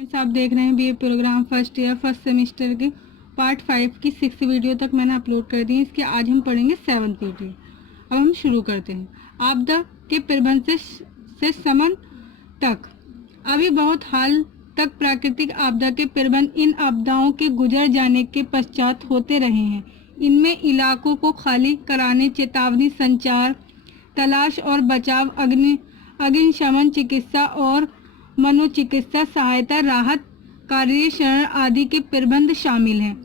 आप देख रहे हैं BA programme first year first semester के पार्ट 5 की 6 वीडियो तक मैंने अपलोड कर दी है। इसके आज हम पढ़ेंगे 7th वीडियो। अब हम शुरू करते हैं। आपदा के प्रबंध से शमन तक। अभी बहुत हाल तक प्राकृतिक आपदा के प्रबंध इन आपदाओं के गुजर जाने के पश्चात होते रहे हैं। इनमें इलाकों को खाली कराने, चेतावनी संचार, तलाश और बचाव, अग्निशमन, चिकित्सा और मनोचिकित्सा सहायता, राहत कार्य, शरण आदि के प्रबंध शामिल हैं।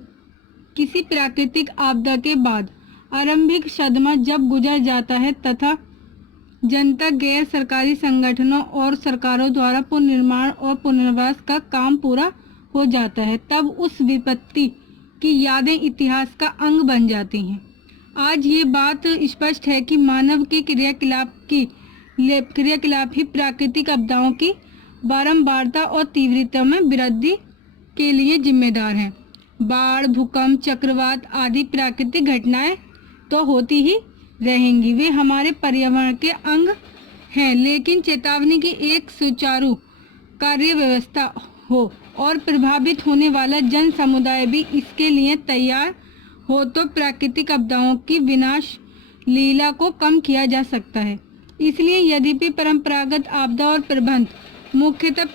किसी प्राकृतिक आपदा के बाद आरंभिक सदमा जब गुजर जाता है तथा जनता, गैर सरकारी संगठनों और सरकारों द्वारा पुनर्निर्माण और पुनर्वास का काम पूरा हो जाता है, तब उस विपत्ति की यादें इतिहास का अंग बन जाती हैं। आज ये बात स्पष्ट है कि मानव के क्रियाकलाप ही प्राकृतिक आपदाओं की बारंबारता और तीव्रता में वृद्धि के लिए जिम्मेदार हैं। बाढ़, भूकंप, चक्रवात आदि प्राकृतिक घटनाएं तो होती ही रहेंगी, वे हमारे पर्यावरण के अंग हैं, लेकिन चेतावनी की एक सुचारू कार्य व्यवस्था हो और प्रभावित होने वाला जन समुदाय भी इसके लिए तैयार हो तो प्राकृतिक आपदाओं की विनाश लीला को कम किया जा सकता है। इसलिए यद्यपि परंपरागत आपदा और प्रबंध मुख्यतः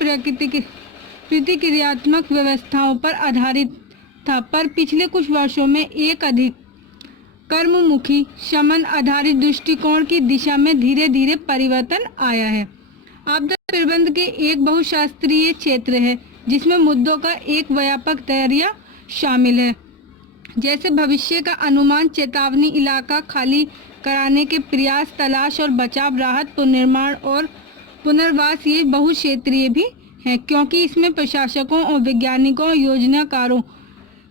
प्रतिक्रियात्मक व्यवस्थाओं पर आधारित था, पर पिछले कुछ वर्षों में एक अधिक कर्ममुखी शमन आधारित दृष्टिकोण की दिशा में धीरे धीरे परिवर्तन आया है। आपदा प्रबंध के एक बहुशास्त्रीय क्षेत्र है जिसमें मुद्दों का एक व्यापक दायरा शामिल है, जैसे भविष्य का अनुमान, चेतावनी, इलाका खाली कराने के प्रयास, तलाश और बचाव, राहत, पुनर्निर्माण और पुनर्वास। ये बहुक्षेत्रीय भी है क्योंकि इसमें प्रशासकों और वैज्ञानिकों, योजनाकारों,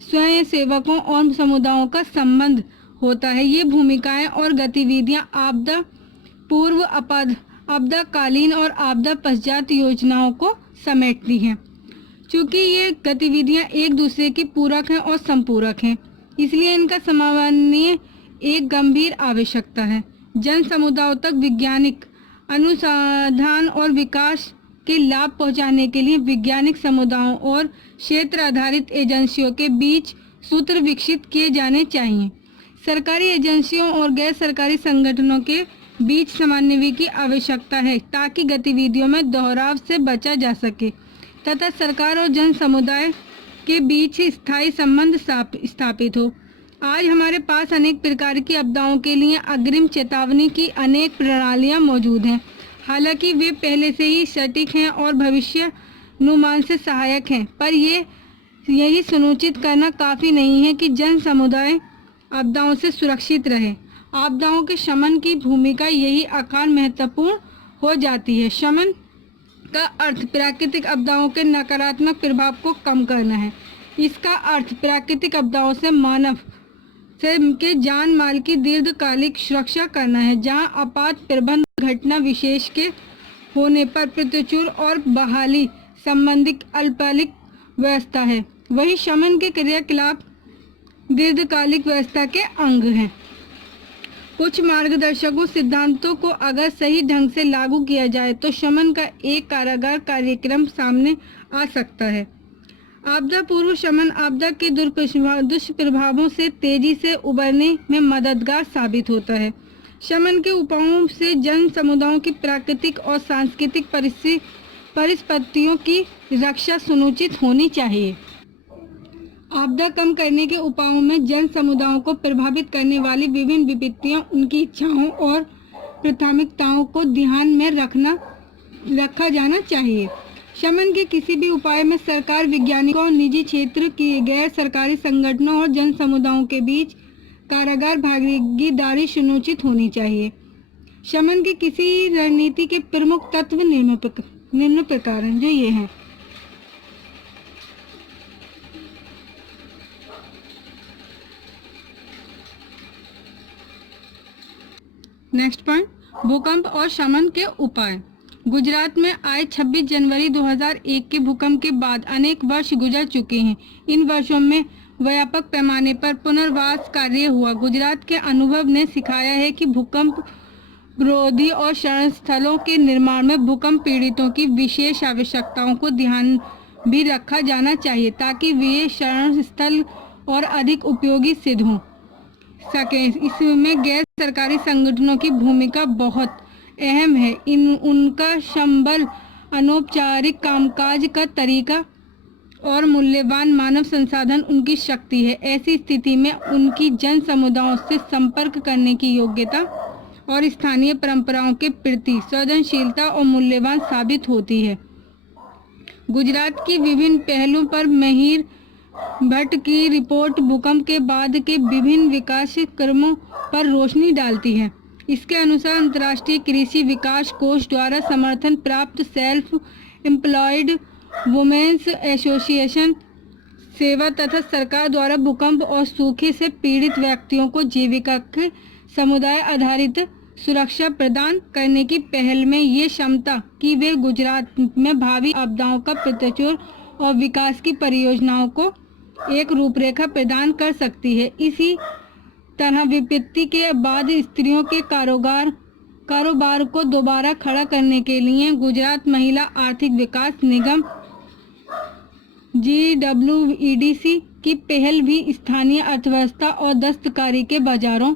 स्वयंसेवकों और समुदायों का संबंध होता है। ये भूमिकाएं और गतिविधियां आपदा पूर्व, आपदाकालीन और आपदा पश्चात योजनाओं को समेटती हैं। चूँकि ये गतिविधियां एक दूसरे की पूरक हैं और संपूरक हैं, इसलिए इनका समन्वय एक गंभीर आवश्यकता है। जन समुदायों तक वैज्ञानिक अनुसंधान और विकास के लाभ पहुंचाने के लिए वैज्ञानिक समुदायों और क्षेत्र आधारित एजेंसियों के बीच सूत्र विकसित किए जाने चाहिए। सरकारी एजेंसियों और गैर सरकारी संगठनों के बीच समन्वय की आवश्यकता है ताकि गतिविधियों में दोहराव से बचा जा सके तथा सरकार और जन समुदाय के बीच स्थायी संबंध स्थापित हो। आज हमारे पास अनेक प्रकार की आपदाओं के लिए अग्रिम चेतावनी की अनेक प्रणालियां मौजूद हैं। हालांकि वे पहले से ही सटीक हैं और भविष्यानुमान से सहायक हैं, पर यही सुनिश्चित करना काफ़ी नहीं है कि जन समुदाय आपदाओं से सुरक्षित रहे। आपदाओं के शमन की भूमिका यही अकाल महत्वपूर्ण हो जाती है। शमन का अर्थ प्राकृतिक आपदाओं के नकारात्मक प्रभाव को कम करना है। इसका अर्थ प्राकृतिक आपदाओं से मानव के जान माल की दीर्घकालिक सुरक्षा करना है। जहां आपात प्रबंध घटना विशेष के होने पर प्रत्युत्तर और बहाली संबंधित अल्पकालिक व्यवस्था है, वही शमन के क्रियाकलाप दीर्घकालिक व्यवस्था के अंग हैं। कुछ मार्गदर्शकों सिद्धांतों को अगर सही ढंग से लागू किया जाए तो शमन का एक कारगर कार्यक्रम सामने आ सकता है। आपदा पूर्व शमन आपदा के दुष्प्रभावों से तेजी से उबरने में मददगार साबित होता है। शमन के उपायों से जन समुदायों की प्राकृतिक और सांस्कृतिक परिस्थितियों की रक्षा सुनिश्चित होनी चाहिए। आपदा कम करने के उपायों में जन समुदायों को प्रभावित करने वाली विभिन्न विपत्तियां, उनकी इच्छाओं और प्राथमिकताओं को ध्यान में रखा जाना चाहिए। शमन के किसी भी उपाय में सरकार, वैज्ञानिकों और निजी क्षेत्र की गैर सरकारी संगठनों और जन समुदायों के बीच कारगर भागीदारी सुनिश्चित होनी चाहिए। शमन की किसी रणनीति के प्रमुख तत्व निम्न प्रकार हैं, जो ये हैं। नेक्स्ट पॉइंट, भूकंप और शमन के उपाय। गुजरात में आए 26 जनवरी 2001 के भूकंप के बाद अनेक वर्ष गुजर चुके हैं। इन वर्षों में व्यापक पैमाने पर पुनर्वास कार्य हुआ। गुजरात के अनुभव ने सिखाया है कि भूकंप विरोधी और शरण स्थलों के निर्माण में भूकंप पीड़ितों की विशेष आवश्यकताओं को ध्यान भी रखा जाना चाहिए ताकि वे शरण स्थल और अधिक उपयोगी सिद्ध हो सके। इसमें गैर सरकारी संगठनों की भूमिका बहुत अहम है। उनका संबल, अनौपचारिक कामकाज का तरीका और मूल्यवान मानव संसाधन उनकी शक्ति है। ऐसी स्थिति में उनकी जन समुदायों से संपर्क करने की योग्यता और स्थानीय परंपराओं के प्रति संवेदनशीलता और मूल्यवान साबित होती है। गुजरात की विभिन्न पहलों पर महिर भट्ट की रिपोर्ट भूकंप के बाद के विभिन्न विकास क्रमों पर रोशनी डालती है। इसके अनुसार अंतर्राष्ट्रीय कृषि विकास कोष द्वारा समर्थन प्राप्त सेल्फ एम्प्लॉयड वुमेन्स एसोसिएशन सेवा तथा सरकार द्वारा भूकंप और सूखे से पीड़ित व्यक्तियों को जीविका के समुदाय आधारित सुरक्षा प्रदान करने की पहल में ये क्षमता कि वे गुजरात में भावी आपदाओं का प्रतिरोध और विकास की परियोजनाओं को एक रूपरेखा प्रदान कर सकती है। इसी तरह विपत्ति के बाद स्त्रियों के कारोबार को दोबारा खड़ा करने के लिए गुजरात महिला आर्थिक विकास निगम GWEDC की पहल भी स्थानीय अर्थव्यवस्था और दस्तकारी के बाजारों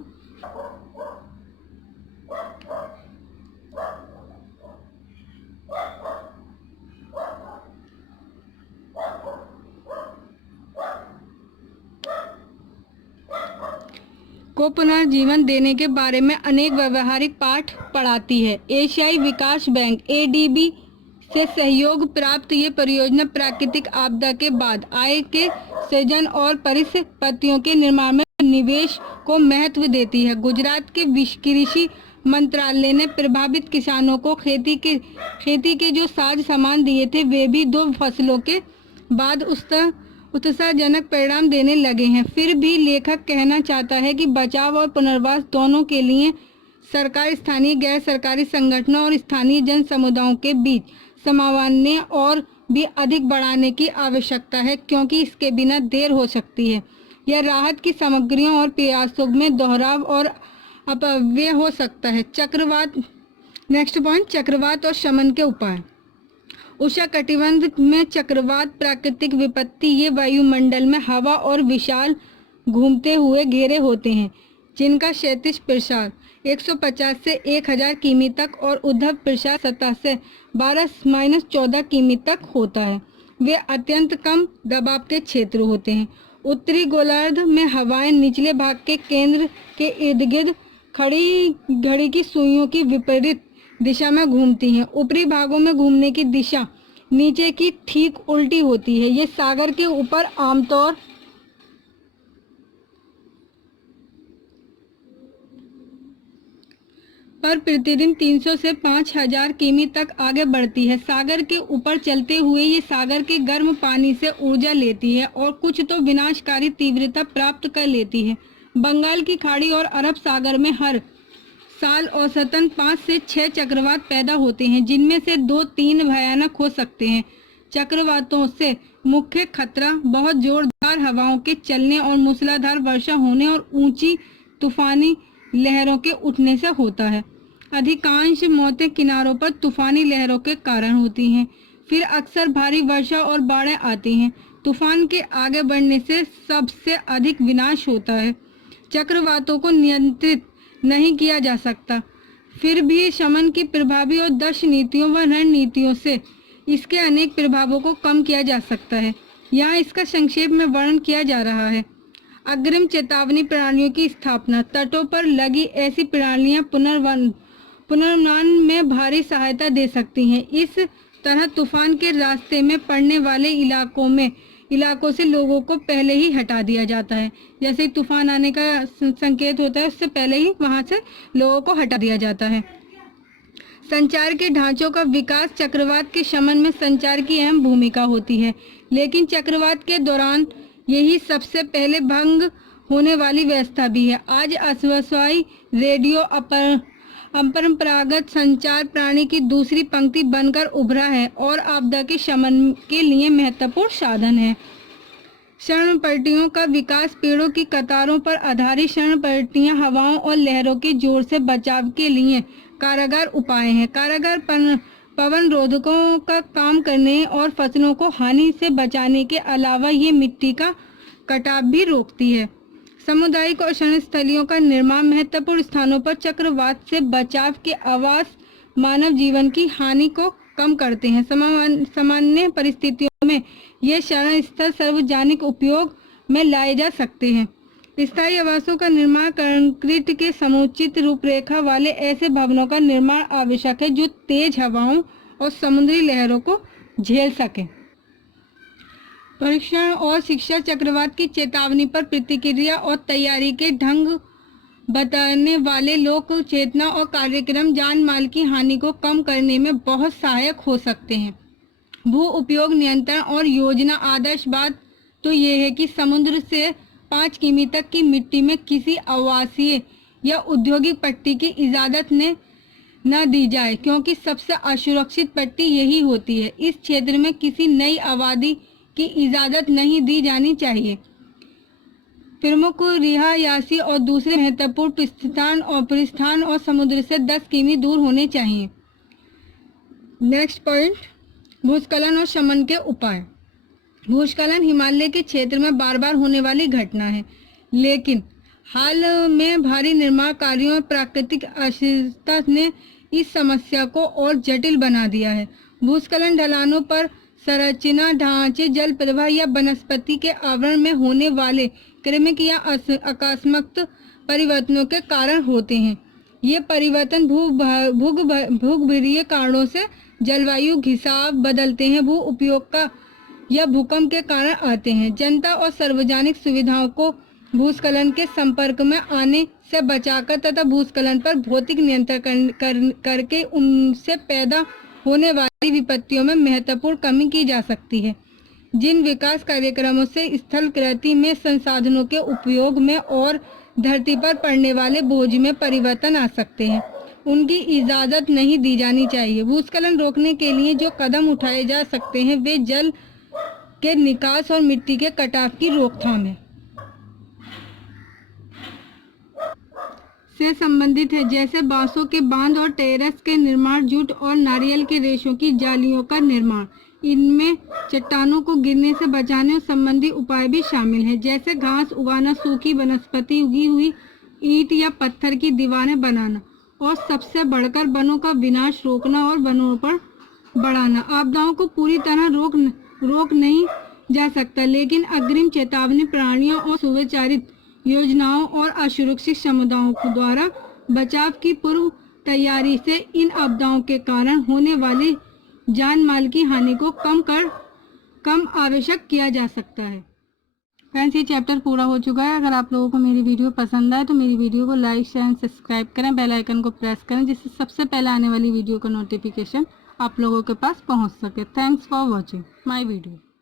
को पुनर्जीवन देने के बारे में अनेक व्यवहारिक पाठ पढ़ाती है। एशियाई विकास बैंक ADB से सहयोग प्राप्त ये परियोजना प्राकृतिक आपदा के बाद आय के सृजन और परिसंपत्तियों के निर्माण में निवेश को महत्व देती है। गुजरात के कृषि मंत्रालय ने प्रभावित किसानों को खेती के जो साज सामान दिए थे वे भी 2 फसलों के बाद उत्साहजनक परिणाम देने लगे हैं। फिर भी लेखक कहना चाहता है कि बचाव और पुनर्वास दोनों के लिए सरकार, स्थानीय गैर सरकारी संगठनों और स्थानीय जन समुदायों के बीच समन्वय और भी अधिक बढ़ाने की आवश्यकता है, क्योंकि इसके बिना देर हो सकती है। यह राहत की सामग्रियों और प्रयासों में दोहराव और अपव्यय हो सकता है। नेक्स्ट पॉइंट, चक्रवात और शमन के उपाय। उष्णकटिबंध में चक्रवात प्राकृतिक विपत्ति ये वायुमंडल में हवा और विशाल घूमते हुए घेरे होते हैं जिनका क्षैतिज प्रसार 150 से 1000 किमी तक और ऊर्ध्व प्रसार सतह से 12-14 किमी तक होता है। वे अत्यंत कम दबाव के क्षेत्र होते हैं। उत्तरी गोलार्ध में हवाएं निचले भाग के केंद्र के इर्द गिर्द घड़ी की सुइयों की विपरीत दिशा में घूमती हैं। ऊपरी भागों में घूमने की दिशा नीचे की ठीक उल्टी होती है। ये सागर के ऊपर आमतौर पर प्रतिदिन 300 से 5000 किमी तक आगे बढ़ती है। सागर के ऊपर चलते हुए ये सागर के गर्म पानी से ऊर्जा लेती है और कुछ तो विनाशकारी तीव्रता प्राप्त कर लेती है। बंगाल की खाड़ी और अरब सागर में हर साल औसतन 5 से 6 चक्रवात पैदा होते हैं, जिनमें से 2-3 भयानक हो सकते हैं। चक्रवातों से मुख्य खतरा बहुत जोरदार हवाओं के चलने और मूसलाधार वर्षा होने और ऊंची तूफानी लहरों के उठने से होता है। अधिकांश मौतें किनारों पर तूफानी लहरों के कारण होती हैं। फिर अक्सर भारी वर्षा और बाढ़ें आती हैं। तूफान के आगे बढ़ने से सबसे अधिक विनाश होता है। चक्रवातों को नियंत्रित नहीं किया जा सकता, फिर भी शमन की प्रभावी और दक्ष नीतियों व रणनीतियों से इसके अनेक प्रभावों को कम किया जा सकता है। यहाँ इसका संक्षेप में वर्णन किया जा रहा है। अग्रिम चेतावनी प्रणालियों की स्थापना। तटों पर लगी ऐसी प्रणालियाँ पुनर्निर्माण में भारी सहायता दे सकती हैं। इस तरह तूफान के रास्ते में पड़ने वाले इलाकों से लोगों को पहले ही हटा दिया जाता है। जैसे तूफान आने का संकेत होता है, उससे पहले ही वहां से लोगों को हटा दिया जाता है। संचार के ढांचों का विकास। चक्रवात के शमन में संचार की अहम भूमिका होती है, लेकिन चक्रवात के दौरान यही सबसे पहले भंग होने वाली व्यवस्था भी है। आज अश्ववायु रेडियो अपरंपरागत संचार प्रणाली की दूसरी पंक्ति बनकर उभरा है और आपदा के शमन के लिए महत्वपूर्ण साधन है। शरण पट्टियों का विकास। पेड़ों की कतारों पर आधारित शरण पट्टियां हवाओं और लहरों के जोर से बचाव के लिए कारगर उपाय हैं। कारगर पवन रोधकों का काम करने और फसलों को हानि से बचाने के अलावा ये मिट्टी का कटाव भी रोकती है। सामुदायिक और शरण स्थलियों का निर्माण महत्वपूर्ण स्थानों पर चक्रवात से बचाव के आवास मानव जीवन की हानि को कम करते हैं। सामान्य परिस्थितियों में ये शरण स्थल सार्वजनिक उपयोग में लाए जा सकते हैं। स्थायी आवासों का निर्माण कंक्रीट के समुचित रूपरेखा वाले ऐसे भवनों का निर्माण आवश्यक है जो तेज हवाओं और समुद्री लहरों को झेल सके। परीक्षण और शिक्षा चक्रवात की चेतावनी पर प्रतिक्रिया और तैयारी के ढंग बताने वाले लोक चेतना और कार्यक्रम जान माल की हानि को कम करने में बहुत सहायक हो सकते हैं। भू उपयोग नियंत्रण और योजना आदर्श बात तो ये है कि समुद्र से 5 किमी तक की मिट्टी में किसी आवासीय या औद्योगिक पट्टी की इजाजत न दी जाए, क्योंकि सबसे असुरक्षित पट्टी यही होती है। इस क्षेत्र में किसी नई आबादी की इजाजत नहीं दी जानी चाहिए। प्रमुख रिहायशी और दूसरे महत्वपूर्ण परिस्थान और समुद्र से 10 किमी दूर होने चाहिए। नेक्स्ट पॉइंट, भूस्खलन और शमन के उपाय। भूस्खलन हिमालय के क्षेत्र में बार बार होने वाली घटना है, लेकिन हाल में भारी निर्माण कार्यों और प्राकृतिक अस्थिरता ने इस समस्या को और जटिल बना दिया है। भूस्खलन ढलानों पर संरचना ढांचे, जल प्रवाह या वनस्पति के आवरण में होने वाले क्रमिक या आकस्मिक परिवर्तनों के कारण होते हैं। ये परिवर्तन भूगर्भीय कारणों से जलवायु घिसाव बदलते हैं, भू उपयोग का या भूकंप के कारण आते हैं। जनता और सार्वजनिक सुविधाओं को भूस्खलन के संपर्क में आने से बचाकर तथा भूस्खलन पर भौतिक नियंत्रण करके उनसे पैदा होने वाली विपत्तियों में महत्वपूर्ण कमी की जा सकती है। जिन विकास कार्यक्रमों से स्थल कृति में संसाधनों के उपयोग में और धरती पर पड़ने वाले बोझ में परिवर्तन आ सकते हैं, उनकी इजाजत नहीं दी जानी चाहिए। भूस्खलन रोकने के लिए जो कदम उठाए जा सकते हैं वे जल के निकास और मिट्टी के कटाव की रोकथाम है से संबंधित है, जैसे बांसों के बांध और टेरेस के निर्माण, जूट और नारियल के रेशों की जालियों का निर्माण। इनमें चट्टानों को गिरने से बचाने और संबंधी उपाय भी शामिल हैं, जैसे घास उगाना, सूखी वनस्पति, उगी हुई ईंट या पत्थर की दीवारें बनाना और सबसे बढ़कर वनों का विनाश रोकना और वनोपण बढ़ाना। आपदाओं को पूरी तरह रोक नहीं जा सकता, लेकिन अग्रिम चेतावनी प्रणालियों और सुविचारित योजनाओं और असुरक्षित समुदायों के द्वारा बचाव की पूर्व तैयारी से इन आपदाओं के कारण होने वाली जान माल की हानि को कम आवश्यक किया जा सकता है। फ्रेंड्स, ये चैप्टर पूरा हो चुका है। अगर आप लोगों को मेरी वीडियो पसंद आए तो मेरी वीडियो को लाइक, शेयर एंड सब्सक्राइब करें, बेल आइकन को प्रेस करें, जिससे सबसे पहले आने वाली वीडियो का नोटिफिकेशन आप लोगों के पास पहुंच सके। Thanks for watching my video.